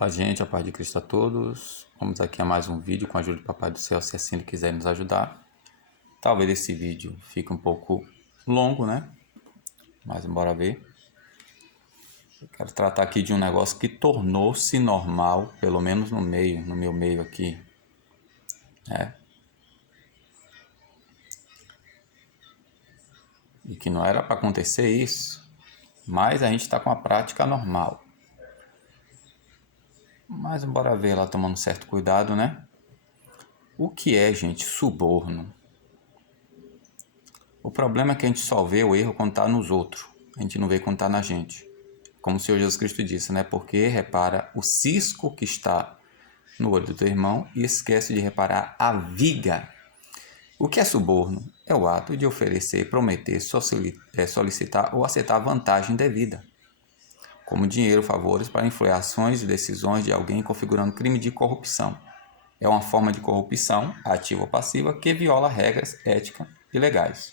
Olá, gente, a paz de Cristo a todos. Vamos aqui a mais um vídeo com a ajuda do Papai do Céu, se assim ele quiser nos ajudar. Talvez esse vídeo fique um pouco longo, né? Mas bora ver. Eu quero tratar aqui de um negócio que tornou-se normal, pelo menos no meu meio aqui, né? E que não era para acontecer isso, mas a gente está com a prática normal. Mas bora ver lá tomando certo cuidado, né? O que é, gente, suborno? O problema é que a gente só vê o erro quando está nos outros. A gente não vê quando está na gente. Como o Senhor Jesus Cristo disse, né? Porque repara o cisco que está no olho do teu irmão e esquece de reparar a viga. O que é suborno? É o ato de oferecer, prometer, solicitar ou aceitar vantagem devida, como dinheiro, favores para influir ações e decisões de alguém, configurando crime de corrupção. É uma forma de corrupção, ativa ou passiva, que viola regras éticas e legais.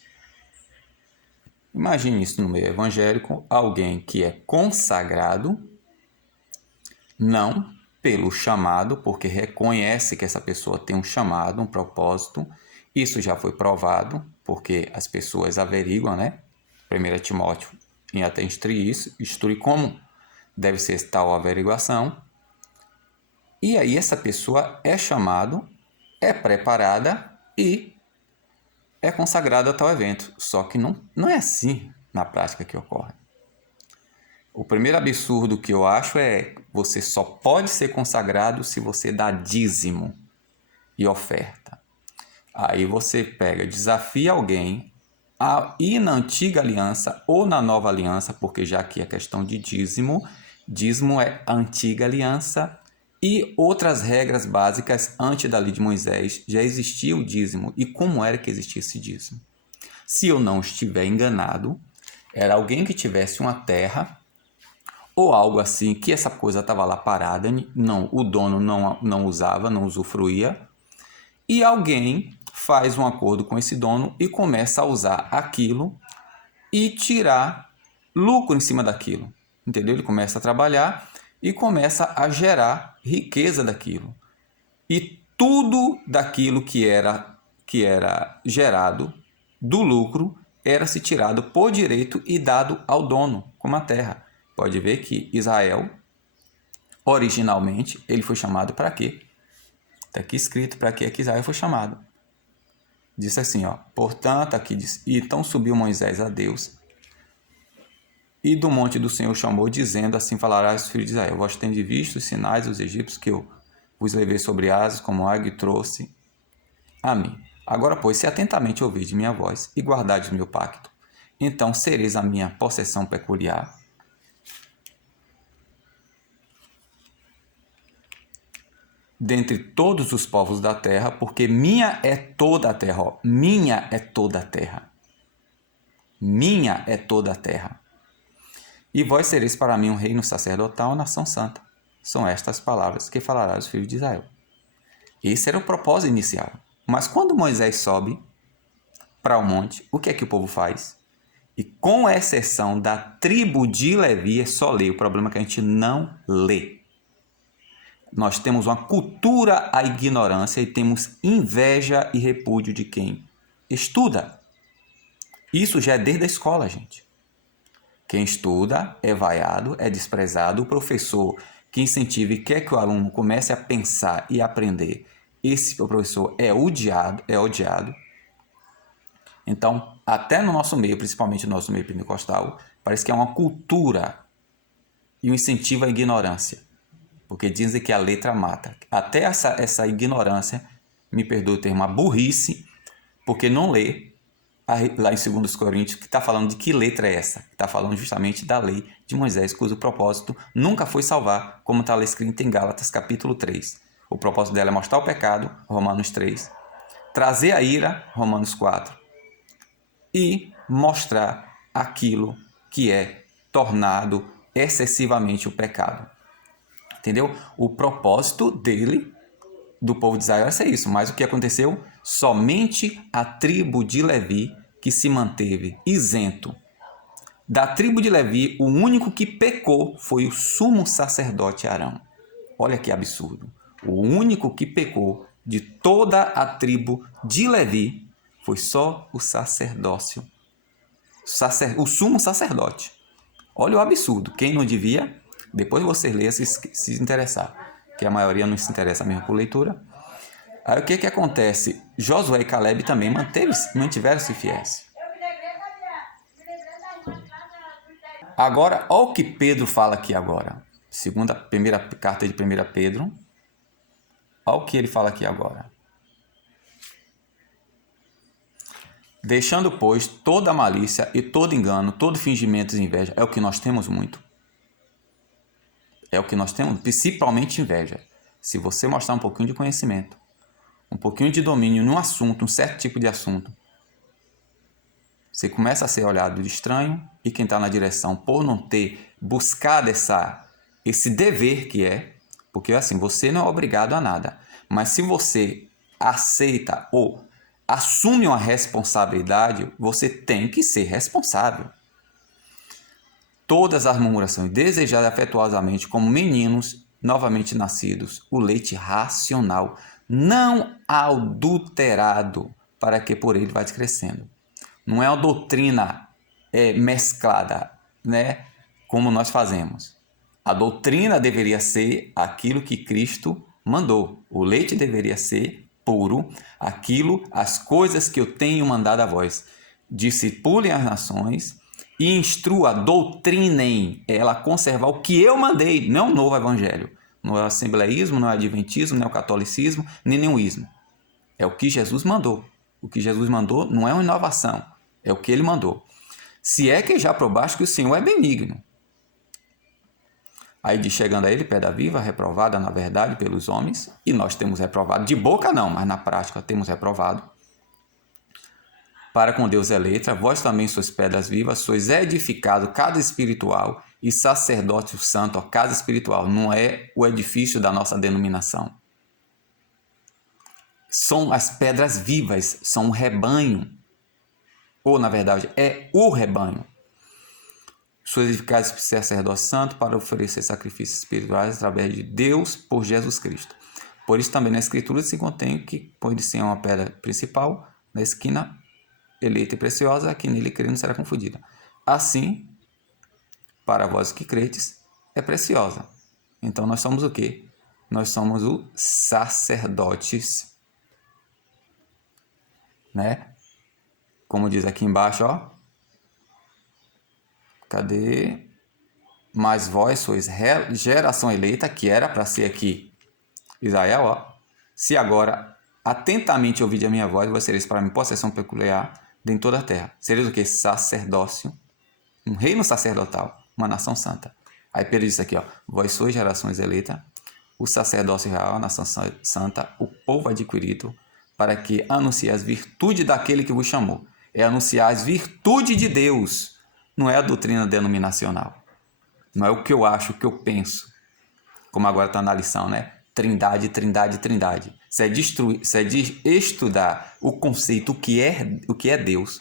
Imagine isso no meio evangélico, alguém que é consagrado, não pelo chamado, porque reconhece que essa pessoa tem um chamado, um propósito. Isso já foi provado, porque as pessoas averiguam, né? 1 Timóteo em até instrui como deve ser tal averiguação. E aí essa pessoa é chamado, é preparada e é consagrada a tal evento. Só que não é assim na prática que ocorre. O primeiro absurdo que eu acho é você só pode ser consagrado se você dá dízimo e oferta. Aí você pega, desafia alguém a ir na antiga aliança ou na nova aliança, porque já que é questão de dízimo é a antiga aliança e outras regras básicas antes da lei de Moisés já existia o dízimo. E como era que existia esse dízimo? Se eu não estiver enganado, era alguém que tivesse uma terra ou algo assim, que essa coisa estava lá parada, não, o dono não usava, não usufruía, e alguém faz um acordo com esse dono e começa a usar aquilo e tirar lucro em cima daquilo, entendeu? Ele começa a trabalhar e começa a gerar riqueza daquilo. E tudo daquilo que era gerado do lucro era-se tirado por direito e dado ao dono, como a terra. Pode ver que Israel, originalmente, ele foi chamado para quê? Está aqui escrito para que Israel foi chamado. Diz assim, ó, portanto, aqui diz, e então subiu Moisés a Deus, e do monte do Senhor chamou, dizendo, assim falará aos filhos de Israel, vós tendes visto os sinais dos egípcios que eu vos levei sobre asas, como águia e trouxe a mim. Agora, pois, se atentamente ouvirdes minha voz e guardardes meu pacto, então sereis a minha possessão peculiar, dentre todos os povos da terra, porque minha é toda a terra. Ó, minha é toda a terra. Minha é toda a terra. E vós sereis para mim um reino sacerdotal, nação santa. São estas palavras que falará aos filhos de Israel. Esse era o propósito inicial. Mas quando Moisés sobe para o monte, o que é que o povo faz? E com exceção da tribo de Levi, é só ler. O problema é que a gente não lê. Nós temos uma cultura à ignorância e temos inveja e repúdio de quem estuda. Isso já é desde a escola, gente. Quem estuda é vaiado, é desprezado. O professor que incentiva e quer que o aluno comece a pensar e aprender, esse professor é odiado. Então, até no nosso meio, principalmente no nosso meio pentecostal, parece que é uma cultura e um incentivo à ignorância. Porque dizem que a letra mata. Até essa ignorância, me perdoe o termo, uma burrice, porque não lê lá em 2 Coríntios, que está falando de que letra é essa? Está falando justamente da lei de Moisés, cujo propósito nunca foi salvar, como está escrito em Gálatas capítulo 3. O propósito dela é mostrar o pecado, Romanos 3, trazer a ira, Romanos 4, e mostrar aquilo que é tornado excessivamente o pecado. Entendeu? O propósito dele, do povo de Israel, é isso. Mas o que aconteceu? Somente a tribo de Levi que se manteve isento. Da tribo de Levi, o único que pecou foi o sumo sacerdote Arão. Olha que absurdo. O único que pecou de toda a tribo de Levi foi só o sacerdócio. O sumo sacerdote. Olha o absurdo. Quem não devia, depois você lê se interessar. Que a maioria não se interessa mesmo por leitura. Aí o que acontece? Josué e Caleb também mantiveram-se fiéis. Agora, olha o que Pedro fala aqui agora. Primeira carta de 1 Pedro. Olha o que ele fala aqui agora. Deixando, pois, toda malícia e todo engano, todo fingimento de inveja. É o que nós temos muito. É o que nós temos, principalmente inveja. Se você mostrar um pouquinho de conhecimento, um pouquinho de domínio num assunto, um certo tipo de assunto, você começa a ser olhado de estranho, e quem está na direção, por não ter buscado esse dever que é, porque assim, você não é obrigado a nada, mas se você aceita ou assume uma responsabilidade, você tem que ser responsável. Todas as murmurações, desejar afetuosamente como meninos novamente nascidos, o leite racional, não adulterado, para que por ele vá crescendo. Não é uma doutrina mesclada, né, como nós fazemos. A doutrina deveria ser aquilo que Cristo mandou. O leite deveria ser puro, as coisas que eu tenho mandado a vós. Discipulem as nações e instrua, doutrinem ela a conservar o que eu mandei, não o novo evangelho. Não é o assembleísmo, não é o adventismo, não é o catolicismo, nem nenhum ismo. É o que Jesus mandou. O que Jesus mandou não é uma inovação, é o que ele mandou. Se é que já probaste que o Senhor é benigno. Aí diz, chegando a ele, pedra viva, reprovada na verdade pelos homens, e nós temos reprovado, de boca não, mas na prática temos reprovado. Para com Deus é letra, vós também sois pedras vivas, sois edificado casa espiritual e sacerdócio santo, casa espiritual, não é o edifício da nossa denominação. São as pedras vivas, são um rebanho, ou na verdade é o rebanho. Sois edificados sacerdócio santo para oferecer sacrifícios espirituais através de Deus por Jesus Cristo. Por isso também na Escritura se contém que pode ser uma pedra principal na esquina, eleita e preciosa, que nele crendo será confundida. Assim, para vós que credes, é preciosa. Então nós somos o quê? Nós somos os sacerdotes, né? Como diz aqui embaixo, ó. Cadê? Mas vós sois geração eleita, que era para ser aqui Israel, ó. Se agora atentamente ouvirdes a minha voz, vós sereis para mim possessão peculiar em toda a terra. Sereis o que? Sacerdócio, um reino sacerdotal, uma nação santa. Aí Pedro diz aqui, ó, vós sois gerações eleita, o sacerdócio real, a nação santa, o povo adquirido, para que anuncie as virtudes daquele que vos chamou. É anunciar as virtudes de Deus, não é a doutrina denominacional. Não é o que eu acho, o que eu penso. Como agora está na lição, né? Trindade, trindade, trindade. Isso é de estudar o conceito, o que é Deus.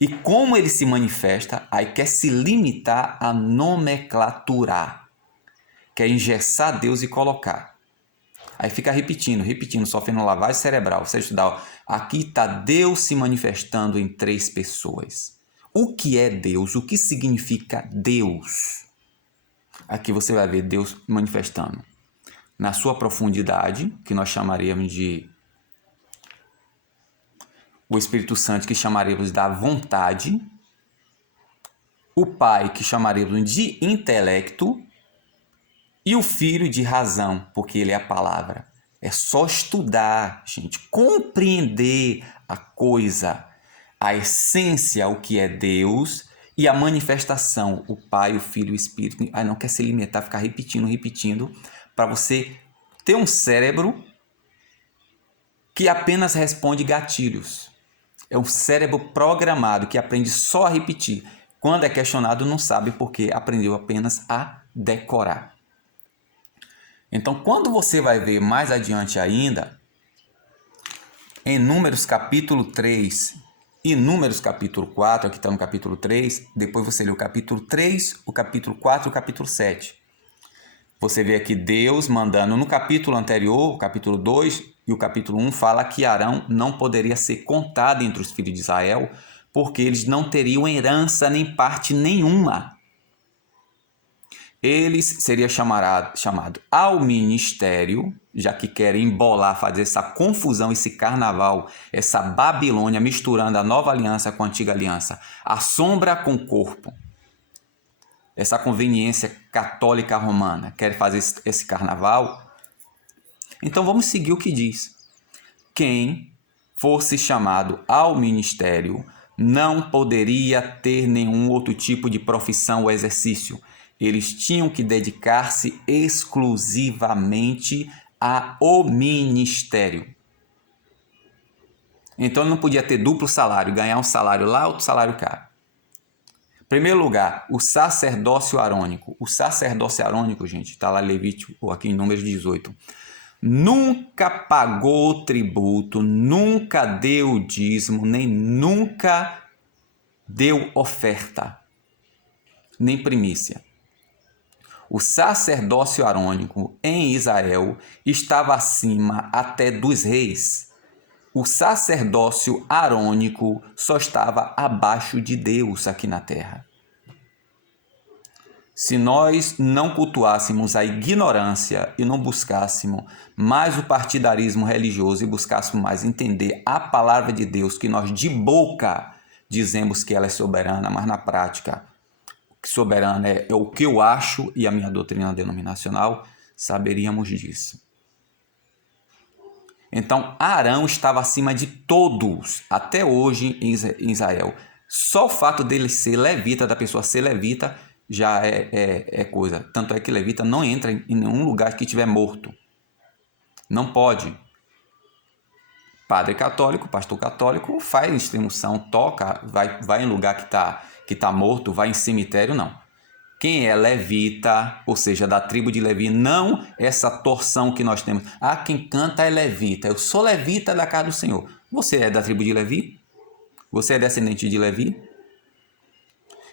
E como ele se manifesta, aí quer se limitar a nomenclaturar. Quer engessar Deus e colocar. Aí fica repetindo, sofrendo lavagem cerebral. Você estudar, aqui está Deus se manifestando em 3 pessoas. O que é Deus? O que significa Deus? Aqui você vai ver Deus manifestando na sua profundidade, que nós chamaríamos de o Espírito Santo, que chamaríamos da vontade, o Pai, que chamaríamos de intelecto, e o Filho de razão, porque ele é a palavra. É só estudar, gente, compreender a coisa, a essência, o que é Deus, e a manifestação, o Pai, o Filho e o Espírito. Aí não quer se limitar, ficar repetindo, para você ter um cérebro que apenas responde gatilhos. É um cérebro programado que aprende só a repetir. Quando é questionado, não sabe porque aprendeu apenas a decorar. Então, quando você vai ver mais adiante ainda, em Números capítulo 3 e Números capítulo 4, aqui está no capítulo 3, depois você lê o capítulo 3, o capítulo 4 e o capítulo 7. Você vê aqui Deus mandando, no capítulo anterior, o capítulo 2 e o capítulo 1, fala que Arão não poderia ser contado entre os filhos de Israel, porque eles não teriam herança nem parte nenhuma. Eles seriam chamado ao ministério, já que querem embolar, fazer essa confusão, esse carnaval, essa Babilônia, misturando a nova aliança com a antiga aliança, a sombra com o corpo. Essa conveniência católica romana, quer fazer esse carnaval? Então vamos seguir o que diz. Quem fosse chamado ao ministério não poderia ter nenhum outro tipo de profissão ou exercício. Eles tinham que dedicar-se exclusivamente ao ministério. Então não podia ter duplo salário, ganhar um salário lá, outro salário cá. Em primeiro lugar, o sacerdócio arônico. O sacerdócio arônico, gente, está lá em Levítico, ou aqui em Números 18. Nunca pagou tributo, nunca deu dízimo, nem nunca deu oferta, nem primícia. O sacerdócio arônico em Israel estava acima até dos reis. O sacerdócio arônico só estava abaixo de Deus aqui na terra. Se nós não cultuássemos a ignorância e não buscássemos mais o partidarismo religioso e buscássemos mais entender a palavra de Deus, que nós de boca dizemos que ela é soberana, mas na prática soberana é o que eu acho e a minha doutrina denominacional, saberíamos disso. Então, Arão estava acima de todos, até hoje em Israel. Só o fato dele ser levita, da pessoa ser levita, já é coisa. Tanto é que levita não entra em nenhum lugar que estiver morto. Não pode. Padre católico, pastor católico, faz extremunção, toca, vai em lugar que tá morto, vai em cemitério, não. Quem é levita, ou seja, da tribo de Levi, não essa torção que nós temos. Ah, quem canta é levita. Eu sou levita da casa do Senhor. Você é da tribo de Levi? Você é descendente de Levi?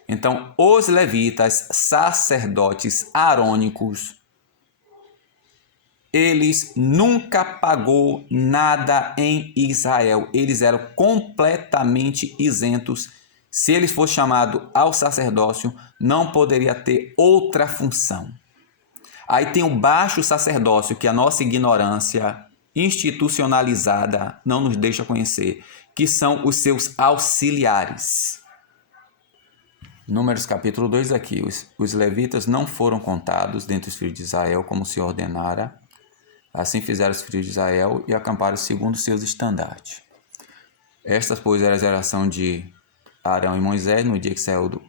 Então, os levitas, sacerdotes arônicos, eles nunca pagou nada em Israel. Eles eram completamente isentos. Se eles fossem chamados ao sacerdócio, não poderia ter outra função. Aí tem o baixo sacerdócio, que a nossa ignorância institucionalizada não nos deixa conhecer, que são os seus auxiliares. Números capítulo 2 aqui, os levitas não foram contados dentre os filhos de Israel como se ordenara. Assim fizeram os filhos de Israel e acamparam segundo seus estandartes. Estas, pois, era a geração de Arão e Moisés no dia que saiu da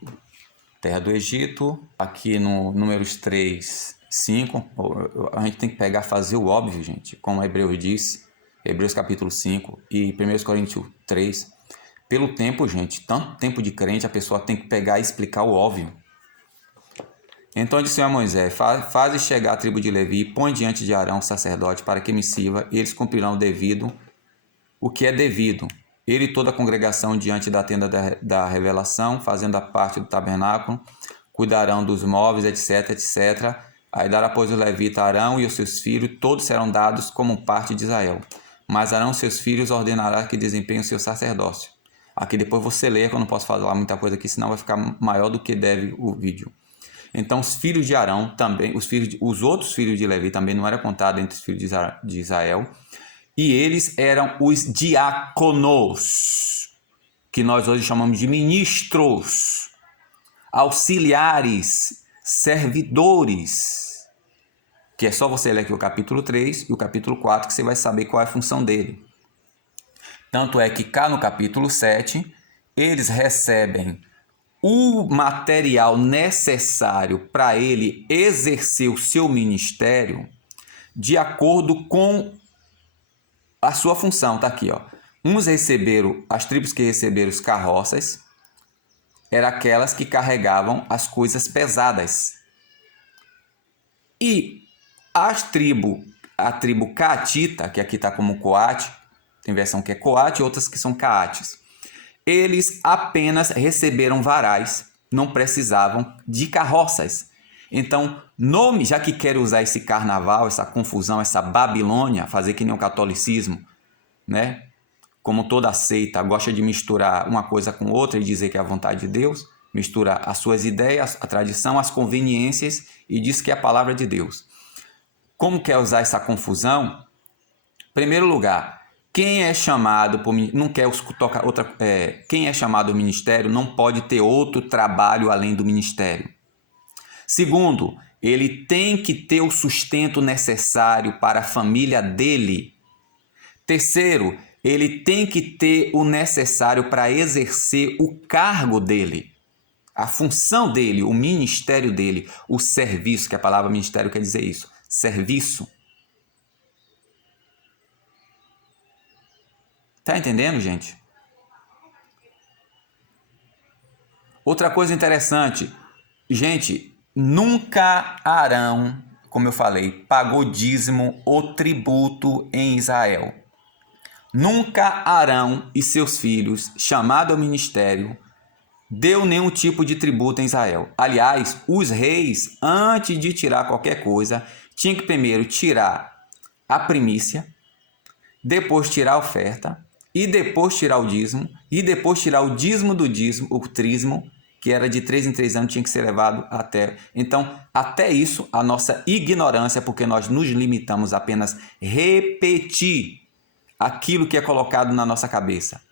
terra do Egito. Aqui no Números 3, 5, a gente tem que pegar, fazer o óbvio, gente, como Hebreus disse, Hebreus capítulo 5 e 1 Coríntios 3. Pelo tempo, gente, tanto tempo de crente, a pessoa tem que pegar e explicar o óbvio. Então disse a Moisés: faze chegar a tribo de Levi, põe diante de Arão, sacerdote, para que me sirva, e eles cumprirão o que é devido. Ele e toda a congregação diante da tenda da revelação, fazendo a parte do tabernáculo, cuidarão dos móveis, etc, etc. Aí dará, pois, o levita Arão e os seus filhos, todos serão dados como parte de Israel. Mas Arão e seus filhos ordenará que desempenhem o seu sacerdócio. Aqui depois você lê, que eu não posso falar muita coisa aqui, senão vai ficar maior do que deve o vídeo. Então os filhos de Arão também, os outros filhos de Levi também não eram contados entre os filhos de Israel. E eles eram os diáconos, que nós hoje chamamos de ministros, auxiliares, servidores, que é só você ler aqui o capítulo 3 e o capítulo 4 que você vai saber qual é a função dele. Tanto é que cá no capítulo 7, eles recebem o material necessário para ele exercer o seu ministério de acordo com a sua função. Está aqui, ó. Uns receberam, as tribos que receberam os carroças, eram aquelas que carregavam as coisas pesadas. E a tribo caatita, que aqui está como coate, tem versão que é coate e outras que são caates. Eles apenas receberam varais, não precisavam de carroças. Então, nome, já que quer usar esse carnaval, essa confusão, essa Babilônia, fazer que nem o catolicismo, né? Como toda seita gosta de misturar uma coisa com outra e dizer que é a vontade de Deus, mistura as suas ideias, a tradição, as conveniências e diz que é a palavra de Deus. Como quer usar essa confusão? Em primeiro lugar, quem é chamado por não quer tocar outra, quem é chamado ao ministério não pode ter outro trabalho além do ministério. Segundo, ele tem que ter o sustento necessário para a família dele. Terceiro, ele tem que ter o necessário para exercer o cargo dele, a função dele, o ministério dele, o serviço, que a palavra ministério quer dizer isso, serviço. Tá entendendo, gente? Outra coisa interessante, gente, nunca Arão, como eu falei, pagou dízimo ou tributo em Israel. Nunca Arão e seus filhos, chamado ao ministério, deu nenhum tipo de tributo em Israel. Aliás, os reis, antes de tirar qualquer coisa, tinham que primeiro tirar a primícia, depois tirar a oferta, e depois tirar o dízimo, e depois tirar o dízimo do dízimo, o trízimo, que era de 3 em 3 anos, tinha que ser levado até. Então, até isso, a nossa ignorância, porque nós nos limitamos a apenas repetir aquilo que é colocado na nossa cabeça.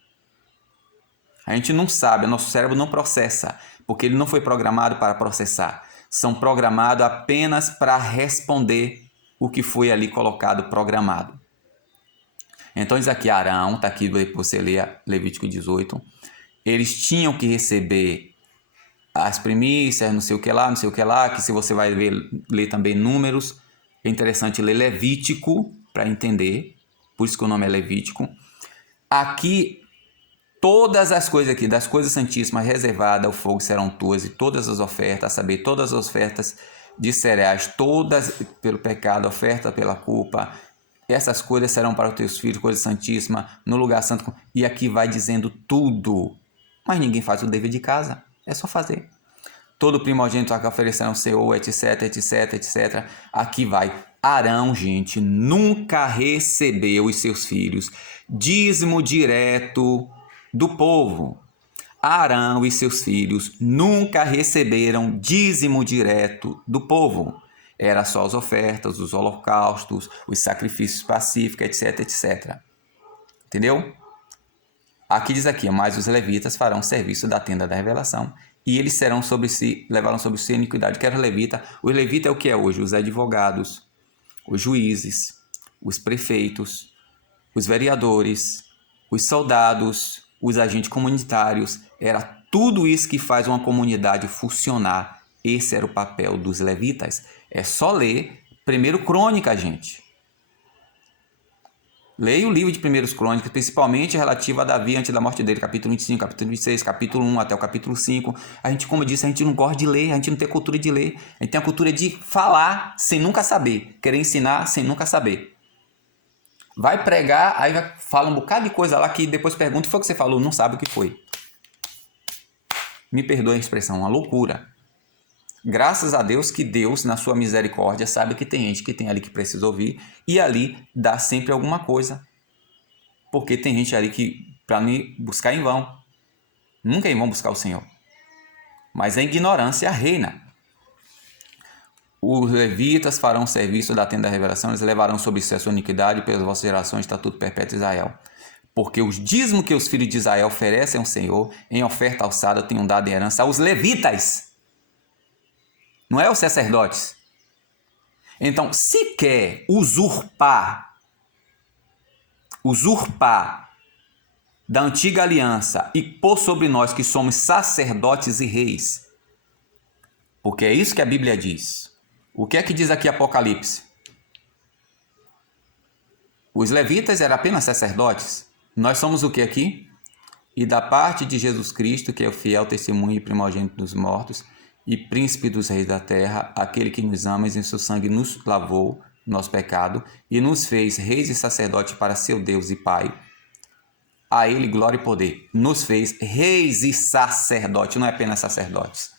A gente não sabe, o nosso cérebro não processa, porque ele não foi programado para processar. São programados apenas para responder o que foi ali colocado, programado. Então diz aqui Arão, está aqui, você lê Levítico 18, eles tinham que receber as primícias, não sei o que lá, que se você vai ler também Números, é interessante ler Levítico para entender, por isso que o nome é Levítico. Aqui, todas as coisas aqui, das coisas santíssimas reservadas ao fogo serão tuas, e todas as ofertas, a saber, todas as ofertas de cereais, todas pelo pecado, oferta pela culpa, essas coisas serão para os teus filhos, coisas santíssimas, no lugar santo. E aqui vai dizendo tudo. Mas ninguém faz o dever de casa. É só fazer. Todo primogênito a que oferecerão ao Senhor, etc, etc, etc. Aqui vai. Arão, gente, nunca recebeu os seus filhos dízimo direto do povo. Arão e seus filhos nunca receberam dízimo direto do povo. Era só as ofertas, os holocaustos, os sacrifícios pacíficos, etc, etc. Entendeu? Aqui diz aqui, mas os levitas farão serviço da tenda da revelação e eles levarão sobre si a iniquidade. Que era o levita. O levita é o que é hoje? Os advogados, os juízes, os prefeitos, os vereadores, os soldados, os agentes comunitários. Era tudo isso que faz uma comunidade funcionar. Esse era o papel dos levitas. É só ler 1 Crônica, gente. Leia o livro de 1 Crônicas, principalmente relativo a Davi antes da morte dele, capítulo 25, capítulo 26, capítulo 1 até o capítulo 5. A gente, como eu disse, a gente não gosta de ler, a gente não tem cultura de ler. A gente tem a cultura de falar sem nunca saber, querer ensinar sem nunca saber. Vai pregar, aí fala um bocado de coisa lá que depois pergunta o que foi que você falou, não sabe o que foi. Me perdoe a expressão, uma loucura. Graças a Deus que Deus, na sua misericórdia, sabe que tem gente que tem ali que precisa ouvir e ali dá sempre alguma coisa. Porque tem gente ali que, para me buscar em vão, nunca em vão buscar o Senhor. Mas a ignorância reina. Os levitas farão serviço da tenda da revelação, eles levarão sobre si a sua iniquidade pelas vossas gerações, estatuto perpétuo de Israel. Porque os dízimos que os filhos de Israel oferecem ao Senhor, em oferta alçada, tenham dado em herança aos levitas. Não é os sacerdotes. Então, se quer usurpar da antiga aliança e pôr sobre nós que somos sacerdotes e reis, porque é isso que a Bíblia diz. O que é que diz aqui Apocalipse? Os levitas eram apenas sacerdotes. Nós somos o que aqui? E da parte de Jesus Cristo, que é o fiel testemunho e primogênito dos mortos, e príncipe dos reis da terra, aquele que nos ama e em seu sangue nos lavou nosso pecado e nos fez reis e sacerdotes para seu Deus e Pai. A ele glória e poder. Nos fez reis e sacerdotes, não é apenas sacerdotes.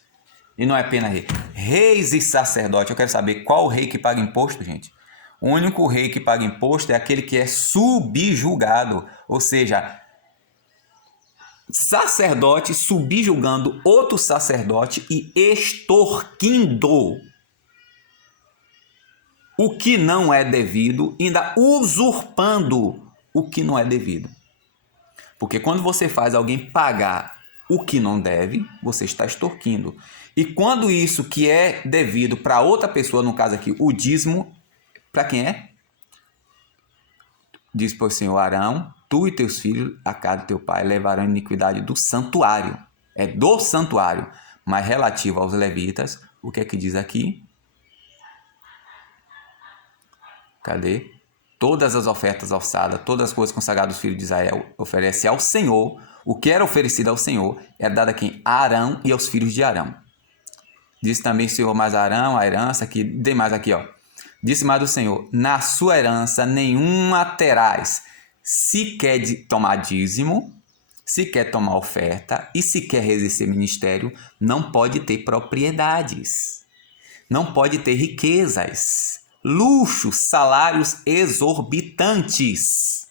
E não é apenas rei. Reis e sacerdotes. Eu quero saber qual rei que paga imposto, gente. O único rei que paga imposto é aquele que é subjugado. Ou seja, sacerdote subjugando outro sacerdote e extorquindo o que não é devido, ainda usurpando o que não é devido. Porque quando você faz alguém pagar o que não deve, você está extorquindo. E quando isso que é devido para outra pessoa, no caso aqui, o dízimo, para quem é? Diz para o Senhor Arão, tu e teus filhos, a casa de teu pai, levarão a iniquidade do santuário. É do santuário. Mas relativo aos levitas, o que é que diz aqui? Cadê? Todas as ofertas alçadas, todas as coisas consagradas dos filhos de Israel, oferece ao Senhor. O que era oferecido ao Senhor era dado a quem? A Arão e aos filhos de Arão. Disse também o Senhor mais a Arão, a herança, que tem mais aqui, ó. Disse mais o Senhor, na sua herança nenhuma terás, se quer tomar dízimo, se quer tomar oferta e se quer exercer ministério, não pode ter propriedades, não pode ter riquezas, luxos, salários exorbitantes.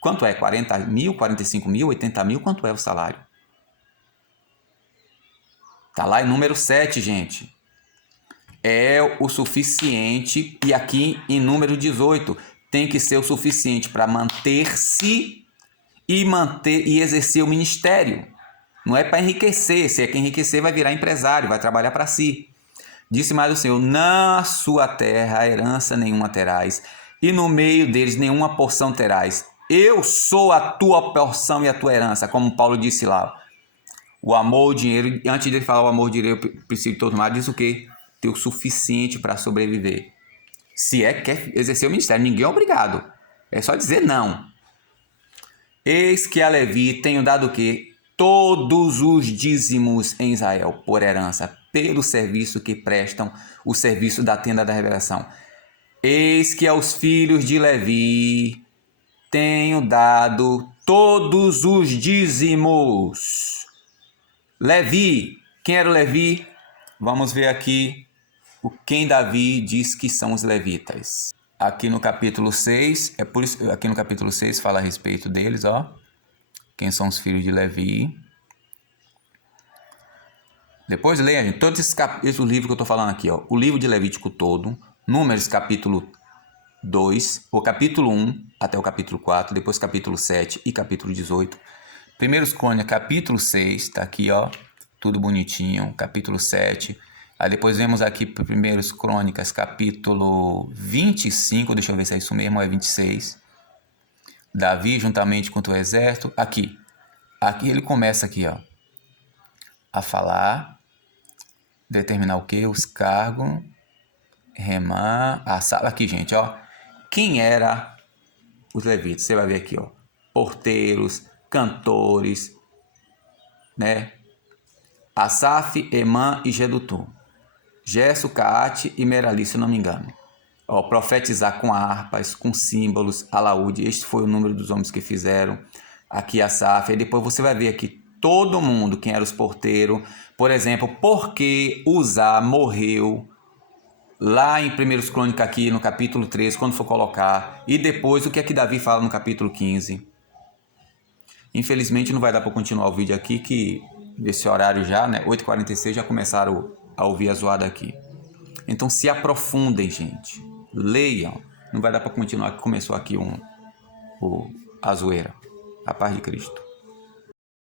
Quanto é? 40 mil, 45 mil, 80 mil? Quanto é o salário? Está lá em número 7, gente. É o suficiente, e aqui em número 18, tem que ser o suficiente para manter-se e exercer o ministério. Não é para enriquecer, se é que enriquecer vai virar empresário, vai trabalhar para si. Disse mais o Senhor, na sua terra herança nenhuma terás, e no meio deles nenhuma porção terás. Eu sou a tua porção e a tua herança, como Paulo disse lá. O amor, o dinheiro, antes de ele falar o amor, o dinheiro, o princípio de todo mal, diz o quê? Ter o suficiente para sobreviver. Se é que quer exercer o ministério, ninguém é obrigado. É só dizer não. Eis que a Levi tenho dado o quê? Todos os dízimos em Israel, por herança, pelo serviço que prestam, o serviço da tenda da revelação. Eis que aos filhos de Levi tenho dado todos os dízimos. Levi, quem era o Levi? Vamos ver aqui quem Davi diz que são os levitas. Aqui no capítulo 6, é por isso, aqui no capítulo 6 fala a respeito deles, ó. Quem são os filhos de Levi. Depois leia, gente, todos esses livros que eu estou falando aqui, ó. O livro de Levítico todo, Números capítulo 2, o capítulo 1 até o capítulo 4, depois capítulo 7 e capítulo 18. Primeiros Crônicas, capítulo 6, tá aqui, ó, tudo bonitinho, capítulo 7. Aí depois vemos aqui Primeiros Crônicas, capítulo 25, deixa eu ver se é isso mesmo, é 26. Davi juntamente com o exército. Aqui ele começa aqui, ó, a falar, determinar o que? Os cargos, remar, a sala. Aqui, gente, ó, quem era os levitas? Você vai ver aqui, ó, porteiros, cantores, né? Asaf, Emã e Gedutum. Gesso, Caate e Merali, se não me engano. Ó, profetizar com harpas, com símbolos, alaúde. Este foi o número dos homens que fizeram. Aqui Asaf. E depois você vai ver aqui todo mundo, quem era os porteiros. Por exemplo, por que Uzá morreu lá em 1 Crônicas aqui no capítulo 13, quando for colocar. E depois o que é que Davi fala no capítulo 15. Infelizmente não vai dar para continuar o vídeo aqui, que nesse horário já, né, 8h46, já começaram a ouvir a zoada aqui. Então se aprofundem, gente. Leiam. Não vai dar para continuar, que começou aqui a zoeira. A paz de Cristo.